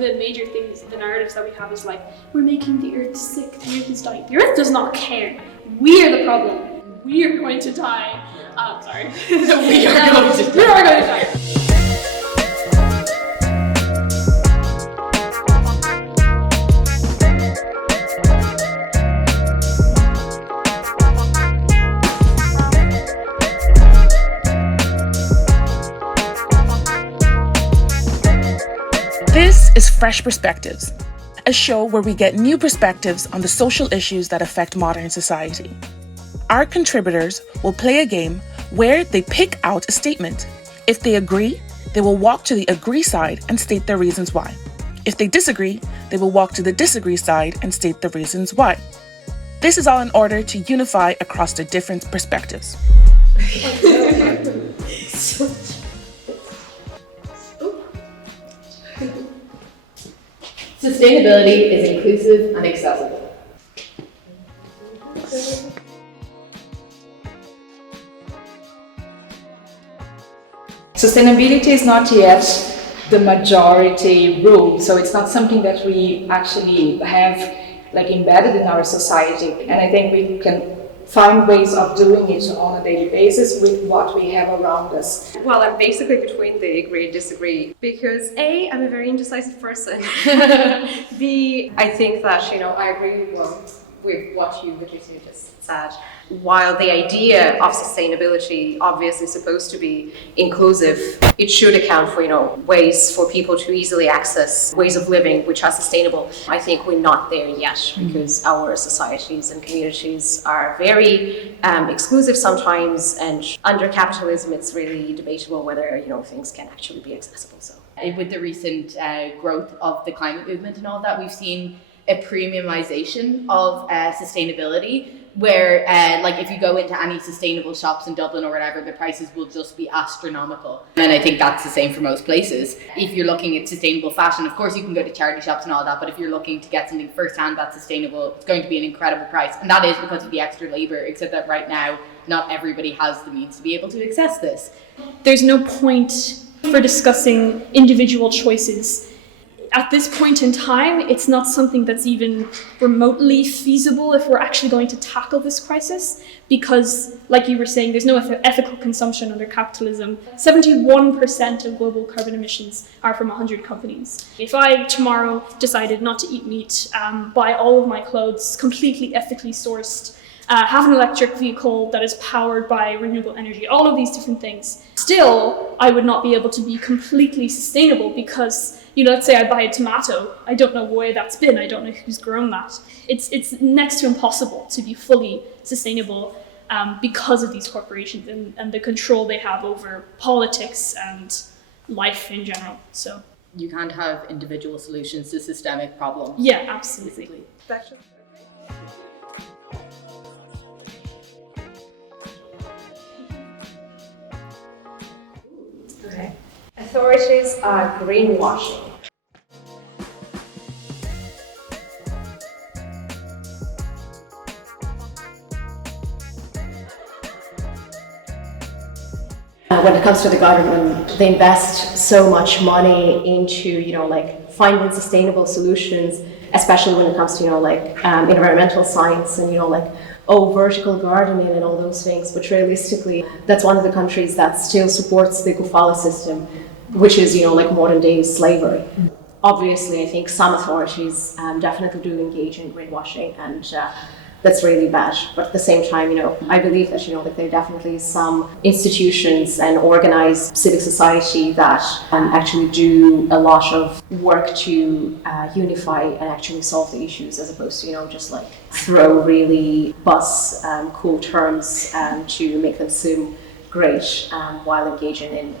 the major things, the narratives that we have is like, we're making the earth sick, the earth is dying. The earth does not care. We are the problem. We are going to die. Sorry. We are going to die. We are going to die. This is Fresh Perspectives, a show where we get new perspectives on the social issues that affect modern society. Our contributors will play a game where they pick out a statement. If they agree, they will walk to the agree side and state their reasons why. If they disagree, they will walk to the disagree side and state the reasons why. This is all in order to unify across their different perspectives. Sustainability is inclusive and accessible. Sustainability is not yet the majority rule, so it's not something that we actually have embedded in our society. And I think we can find ways of doing it on a daily basis with what we have around us. Well, I'm basically between the agree and disagree because A, I'm a very indecisive person. B, I think that, I agree with what you Leticia just said. While the idea of sustainability obviously is supposed to be inclusive, it should account for, ways for people to easily access ways of living which are sustainable. I think we're not there yet because our societies and communities are very exclusive sometimes, and under capitalism it's really debatable whether, things can actually be accessible. So, with the recent growth of the climate movement and all that, we've seen a premiumization of sustainability, where if you go into any sustainable shops in Dublin or whatever, the prices will just be astronomical. And I think that's the same for most places. If you're looking at sustainable fashion, of course you can go to charity shops and all that, but if you're looking to get something firsthand that's sustainable, it's going to be an incredible price. And that is because of the extra labour, except that right now not everybody has the means to be able to access this. There's no point for discussing individual choices. At this point in time, it's not something that's even remotely feasible if we're actually going to tackle this crisis, because, like you were saying, there's no ethical consumption under capitalism. 71% of global carbon emissions are from 100 companies. If I tomorrow decided not to eat meat, buy all of my clothes completely ethically sourced, have an electric vehicle that is powered by renewable energy, all of these different things, still, I would not be able to be completely sustainable because, let's say I buy a tomato, I don't know where that's been, I don't know who's grown that. It's next to impossible to be fully sustainable because of these corporations and the control they have over politics and life in general. So you can't have individual solutions to systemic problems. Yeah, absolutely. Okay. Authorities are greenwashing. When it comes to the government, they invest so much money into, finding sustainable solutions, especially when it comes to, environmental science and, vertical gardening and all those things. But realistically, that's one of the countries that still supports the Gufala system, which is, modern day slavery. Obviously, I think some authorities definitely do engage in greenwashing, and that's really bad. But at the same time, I believe that, there are definitely some institutions and organized civic society that actually do a lot of work to unify and actually solve the issues, as opposed to, just throw really cool terms to make them seem great while engaging in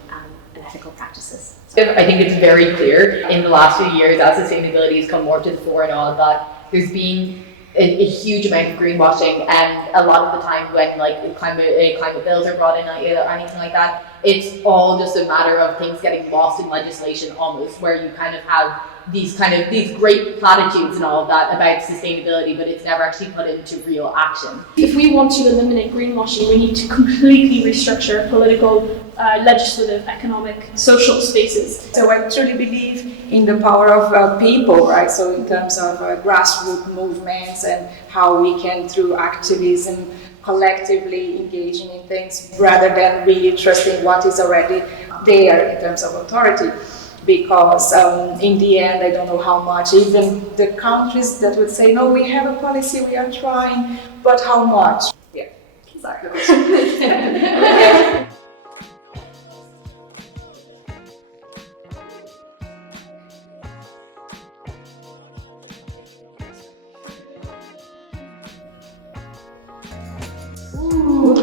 unethical practices. I think it's very clear in the last few years, as sustainability has come more to the fore and all of that, there's been a huge amount of greenwashing, and a lot of the time when climate bills are brought in or anything like that, it's all just a matter of things getting lost in legislation almost, where you kind of have these great platitudes and all of that about sustainability, but it's never actually put into real action. If we want to eliminate greenwashing, we need to completely restructure political, legislative, economic, social spaces. So I truly believe in the power of people, right? So in terms of grassroots movements and how we can, through activism, collectively engaging in things rather than really trusting what is already there in terms of authority. Because in the end, I don't know how much, even the countries that would say, no, we have a policy, we are trying, but how much? Yeah, exactly.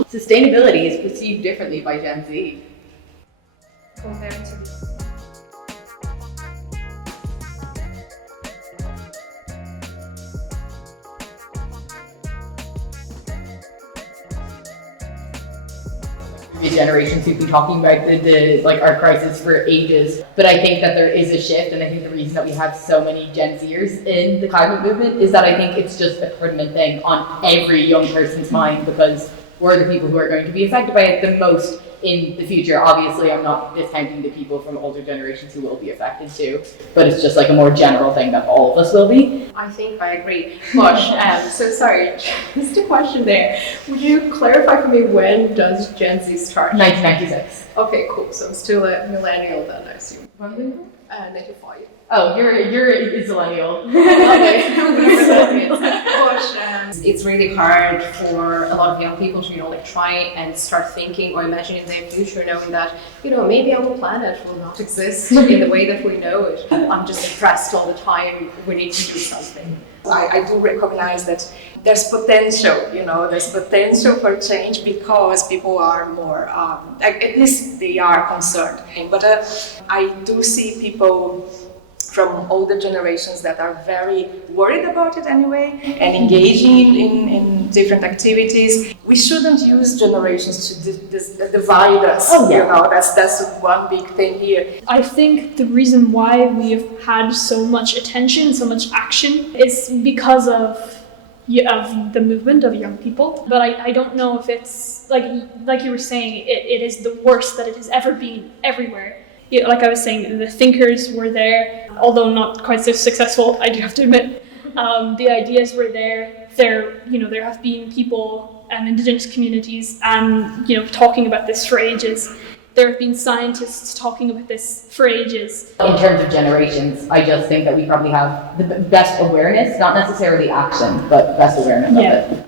Sustainability is perceived differently by Gen Z. Compared to generations who've been talking about the like art crisis for ages, but I think that there is a shift, and I think the reason that we have so many Gen Zers in the climate movement is that I think it's just a permanent thing on every young person's mind, because we're the people who are going to be affected by it the most in the future. Obviously, I'm not discounting the people from older generations who will be affected too, but it's just like a more general thing that all of us will be. I think I agree. But, so sorry, just a question there. Would you clarify for me, when does Gen Z start? 1996. Okay, cool. So I'm still a millennial then, I assume. 95. Oh, you're a millennial. But it's really hard for a lot of young people to, like try and start thinking or imagining their future, knowing that, maybe our planet will not exist in the way that we know it. I'm just depressed all the time. We need to do something. I do recognize that there's potential, there's potential for change because people are more, at least they are concerned. But I do see people from older generations that are very worried about it anyway and engaging in different activities. We shouldn't use generations to divide us. Oh, yeah. That's one big thing here. I think the reason why we have had so much attention, so much action, is because of the movement of young people. But I don't know if it's, like you were saying, it is the worst that it has ever been everywhere. Like I was saying, the thinkers were there, although not quite so successful, I do have to admit. The ideas were there. There have been people and indigenous communities talking about this for ages. There have been scientists talking about this for ages. In terms of generations, I just think that we probably have the best awareness, not necessarily action, but best awareness of it.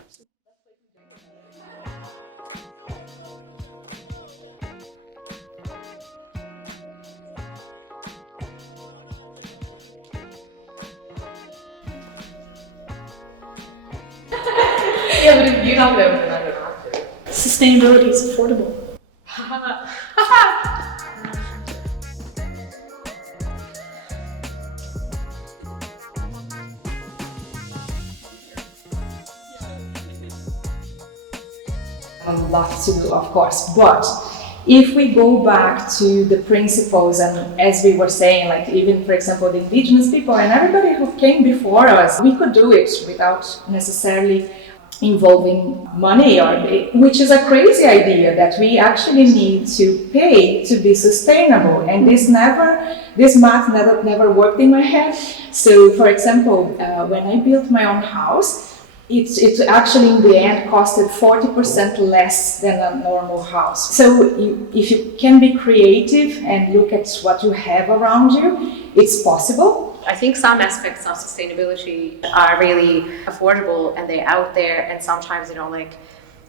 Yeah, but if you don't know, then I don't have to. Sustainability is affordable. A lot to do, of course, but if we go back to the principles, and as we were saying, like even for example the indigenous people and everybody who came before us, we could do it without necessarily involving money, which is a crazy idea that we actually need to pay to be sustainable, and this math never worked in my head. So for example, when I built my own house, it actually in the end costed 40% less than a normal house. So if you can be creative and look at what you have around you, it's possible. I think some aspects of sustainability are really affordable and they're out there, and sometimes,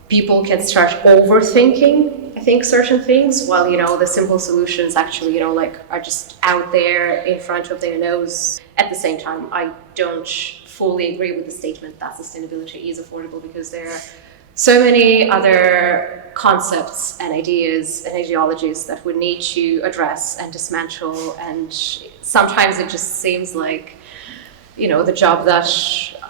people can start overthinking, I think, certain things, while, the simple solutions actually, are just out there in front of their nose. At the same time, I don't fully agree with the statement that sustainability is affordable, because there are so many other concepts and ideas and ideologies that we need to address and dismantle, and sometimes it just seems like, the job that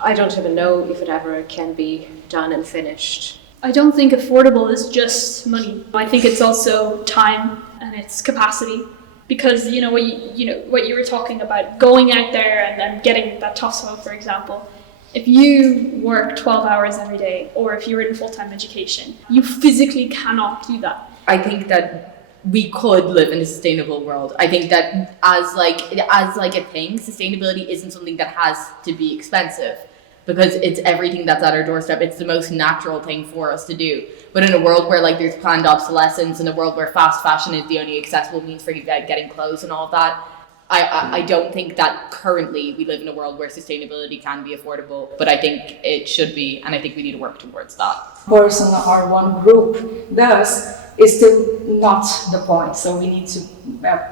I don't even know if it ever can be done and finished. I don't think affordable is just money. I think it's also time and it's capacity. Because what you were talking about, going out there and then getting that TOEFL, for example, if you work 12 hours every day, or if you're in full-time education, you physically cannot do that. I think that we could live in a sustainable world. I think that as like a thing, sustainability isn't something that has to be expensive, because it's everything that's at our doorstep. It's the most natural thing for us to do. But in a world where like there's planned obsolescence, in a world where fast fashion is the only accessible means for getting clothes and all of that, I don't think that currently we live in a world where sustainability can be affordable, but I think it should be, and I think we need to work towards that. Person or one group does is still not the point. So we need to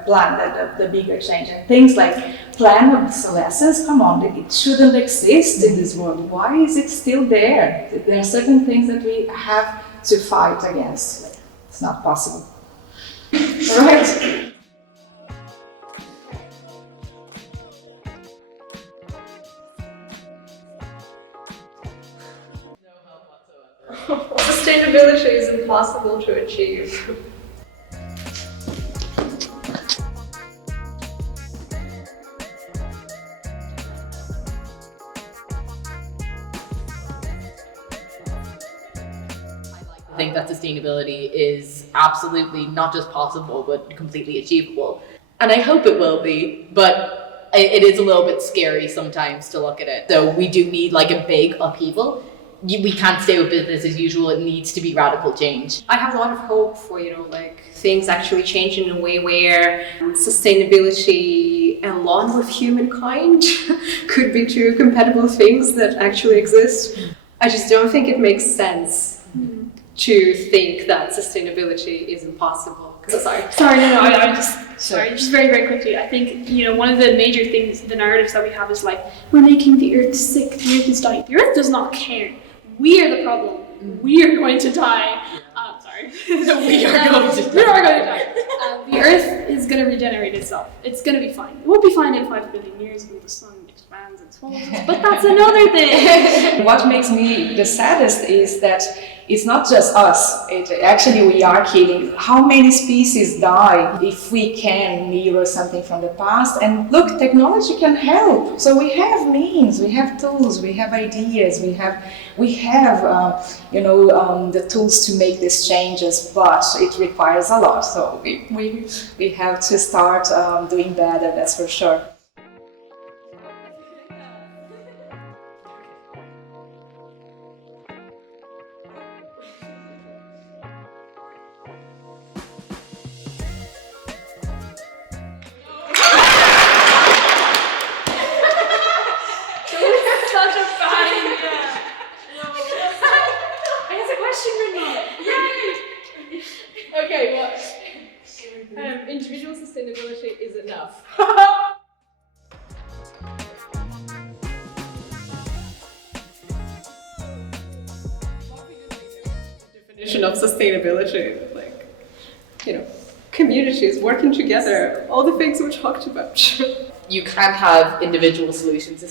plan the bigger change. And things like planned obsolescence, come on, it shouldn't exist in this world. Why is it still there? There are certain things that we have to fight against. It's not possible. All right. Sustainability is impossible to achieve. I think that sustainability is absolutely not just possible, but completely achievable. And I hope it will be, but it is a little bit scary sometimes to look at it. So we do need like a big upheaval. We can't stay with business as usual. It needs to be radical change. I have a lot of hope for, like things actually change in a way where sustainability along with humankind could be two compatible things that actually exist. I just don't think it makes sense to think that sustainability is impossible. Sorry, just very, very quickly. I think, one of the major things, the narratives that we have is like, we're making the earth sick, the earth is dying. The earth does not care. We are the problem. We are going to die. We are going to die. The earth is going to regenerate itself. It's going to be fine. It won't be fine in 5 billion years when the sun expands and swallows us, but that's another thing. What makes me the saddest is that it's not just us. Actually, we are killing. How many species die if we can mirror something from the past? And look, technology can help. So we have means, we have tools, we have ideas, we have the tools to make these changes, but it requires a lot. So we have to start doing better, that's for sure. Individual sustainability is enough. Definition of sustainability, communities working together, all the things we talked about. You can't have individual solutions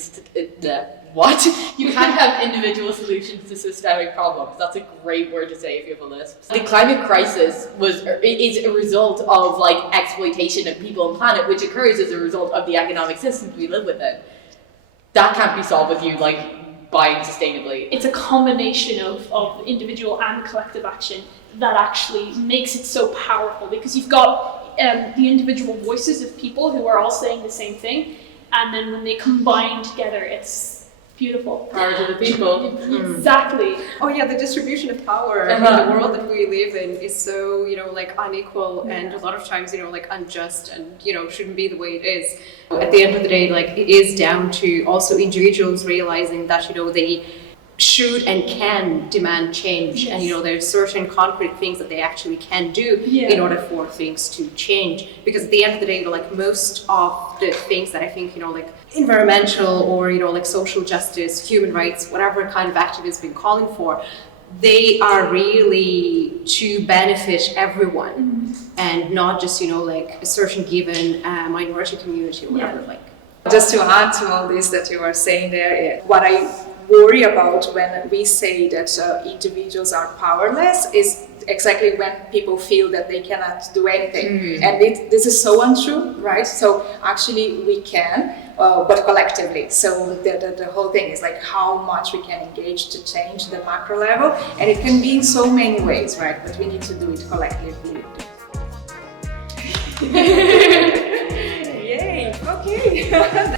You can't have individual solutions to systemic problems. That's a great word to say if you have a list. The climate crisis is a result of exploitation of people and planet, which occurs as a result of the economic systems we live within. That can't be solved with you buying sustainably. It's a combination of individual and collective action that actually makes it so powerful, because you've got the individual voices of people who are all saying the same thing, and then when they combine together, it's beautiful. Power to the people. Exactly. Oh yeah, the distribution of power in the world that we live in is so, unequal and a lot of times, unjust and, shouldn't be the way it is. At the end of the day, it is down to also individuals realizing that, they should and can demand change. Yes. And, there's certain concrete things that they actually can do in order for things to change. Because at the end of the day, most of the things that I think, environmental or, social justice, human rights, whatever kind of activism been calling for, they are really to benefit everyone and not just, a certain given minority community or whatever. Just to add to all this that you are saying there, what I worry about when we say that individuals are powerless is exactly when people feel that they cannot do anything. And this is so untrue, right? So actually we can, but collectively. So the whole thing is how much we can engage to change the macro level, and it can be in so many ways, right? But we need to do it collectively. Yay! Okay.